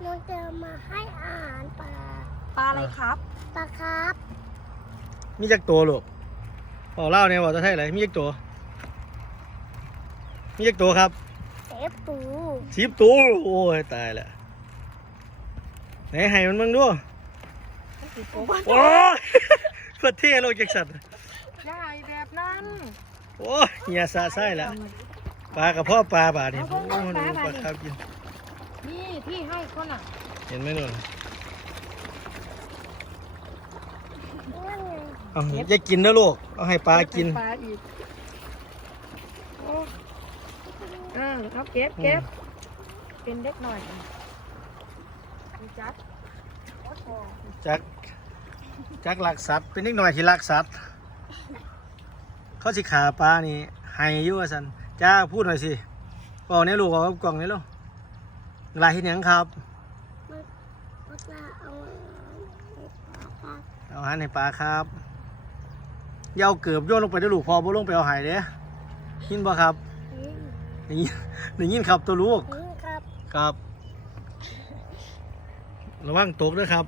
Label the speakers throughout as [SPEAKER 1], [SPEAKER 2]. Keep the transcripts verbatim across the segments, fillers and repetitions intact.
[SPEAKER 1] น้องจะมาให้อาหารปลา
[SPEAKER 2] ปลาอะไรครับ
[SPEAKER 1] ปลาครับ
[SPEAKER 3] มีจักตัวลูกบอกเล่าเนี่ยบอกจะใช่อะไรมีจักตัวมีจักตัวครับ
[SPEAKER 1] เซฟปู
[SPEAKER 3] สิบตัวโอ้ยตายแล้วไหนให้มันมึงดูโอ้ยเพื่อเท่โลกจักสัตว์
[SPEAKER 2] ได้แบบนั้น
[SPEAKER 3] โอ้ยเหียสะไส้แล้วปลากับพ่อปลาบาดนี่โอ้ดูปลาข้าวกิน
[SPEAKER 2] นี่ที่ให้คนอ่ะ
[SPEAKER 3] เห็นไหมนุ่นเอาจะกินนะลูกเอาให้ปลากิน
[SPEAKER 2] ปลาอีกโอ้เออเอาเก็บเก็บเป็นเล็กหน่อยจัก
[SPEAKER 3] จักจักหลักสัตว์เป็นนิดหน่อยที่หลักสัตว์เขาสิขาปลานี่ให้ยุ่สันจ้าพูดหน่อยสิบอกเนี่ยลูกเอากล่องนี้ลูกลายที่ยังครับเอาหันให้ปลาครับยาวเกือบโยนลงไปด้วยลูกพอบ่ลงไปเอาหายเด้ยินบ่ครับอย่างนี้อย่างนี้ครับตัวลูกครับระวังตกด้วยครับ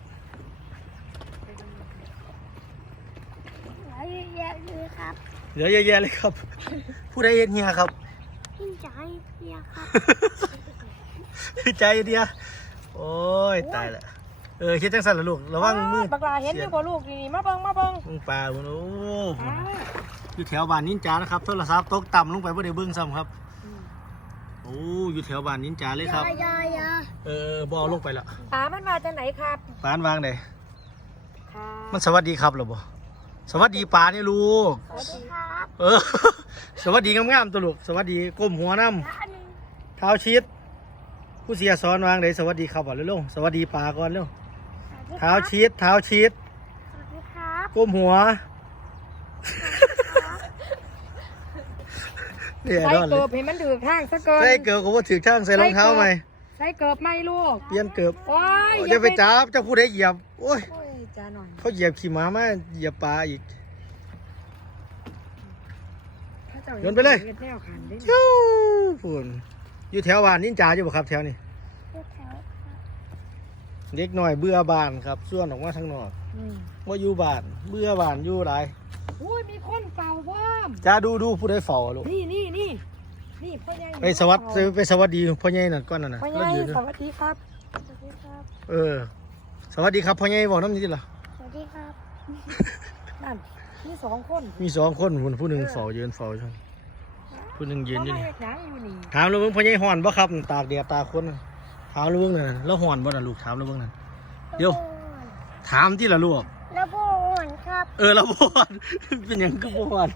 [SPEAKER 1] เยอะเลยครับ
[SPEAKER 3] เหลือเยอะแยะเลยครับผู้ใดเห็นเฮียครับ
[SPEAKER 1] พี่ใจเฮียครับ
[SPEAKER 3] พี่ใจเดียโอ้ยตายละเออคิดจังสันละลูกระวังมือ
[SPEAKER 2] บักลาเห็นอยู่บ่ลูกนี่มาเบิ่งมาเบิ่ง
[SPEAKER 3] มึงปลาโอ้อยู่แถวบ้านนินจานะครับโทรศัพท์ตกต่ำลงไปบ่ได้เบิ่งซ้ำครับโอ้อยู่แถวบ้านนินจาเลยครับเออบอลลงไปแล้ว
[SPEAKER 2] ปลามันมาจากไหนครับ
[SPEAKER 3] ปลานวางไหนมันสวัสดีครับหรอบ่สวัสดีปลาเนี่ยลูก
[SPEAKER 1] สวัสดีครับ
[SPEAKER 3] เออสวัสดีงามๆตัวลูกสวัสดีก้มหัวน้ำเท้าชิดผู้เสียสอนวางไหนสวัสดีครับบ่เร็วๆสวัสดีปลาก่อนเร็วเท้าชิดเท้าชิด
[SPEAKER 1] สวัสดีครับ
[SPEAKER 3] ก้มหัว
[SPEAKER 2] ใส่เกิบเห็นมันถือข้างซะเกิน
[SPEAKER 3] ใส่เกิบก็ว่าถือข้างใส่รองเท้าไหม
[SPEAKER 2] ใส่เกิบไหมลูก
[SPEAKER 3] เปลี่ยนเกิบ
[SPEAKER 2] โอ้ย
[SPEAKER 3] จะไปจับจะพูดให้เหยียบโอ้ย
[SPEAKER 2] จ้าหน่อย
[SPEAKER 3] เขาเหยียบขี่ม้ามาเหยียบปลาอีกโยนไปเลยชู้ฝุ่นอยู่แถวบ้านนินจาอยู่บ่ครับแถวนี้เด็กหน่อยเบื่อบ้านครับส่วนออกมาทางนอกว่าอยู่บ้านเบื่อบ้านอยู่ไร
[SPEAKER 2] อุ้ยมีคนเฝ้าบ้าม
[SPEAKER 3] จ้าดูดูผู้ใดเฝ้าลูก
[SPEAKER 2] นี่นี่นี่นี่พ่อใหญ่
[SPEAKER 3] ไปสวัสดีไปสวัสดีพ่อใหญ่นั่นก้อนนั่นน่ะ
[SPEAKER 2] พ่อใหญ่สวัสดีครับ
[SPEAKER 1] สวัสดีครับ
[SPEAKER 3] เออสวัสดีครับพ่อใหญ่บอกน้ำนี้ดิล่ะ
[SPEAKER 1] สวัสดีครับ
[SPEAKER 2] นั่นมีสองคน
[SPEAKER 3] มีสองคนคนผู้หนึ่งเฝ้ายืนเฝ้าช่างผู้หนึ่งยืนอยู่นี่ถามลูกพ่อใหญ่ห่อนบ่ครับตากแดดตาคนถามลูกนั่นแล้วห่อนบ่น่ะลูกถามลูกนั่นเดี๋ยวถามที่ละลูก
[SPEAKER 1] แล้วบ่อนครับ
[SPEAKER 3] เออแล้วบ่อนเป็นอย่างก็บ่อน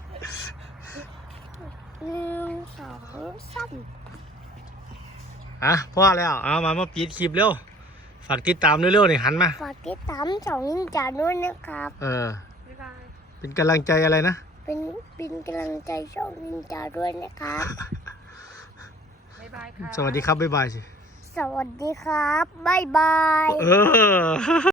[SPEAKER 1] หนึ่งสองสาม
[SPEAKER 3] อ่ะพอแล้วเอามามาปิดคลิปเร็วฝากติดตามเร็วๆนี่หันมา
[SPEAKER 1] ฝากติดตามช่องนินจาด้วยนะครับ
[SPEAKER 3] เออเป็นกำลังใจอะไรนะ
[SPEAKER 1] เป็นเป็นกำลังใจช่องนินจาด้วยนะครับ
[SPEAKER 2] บ๊ายบายครับ
[SPEAKER 3] สวัสดีครับบ๊ายบายสิ
[SPEAKER 1] สวัสดีครับบ๊ายบาย
[SPEAKER 3] เออ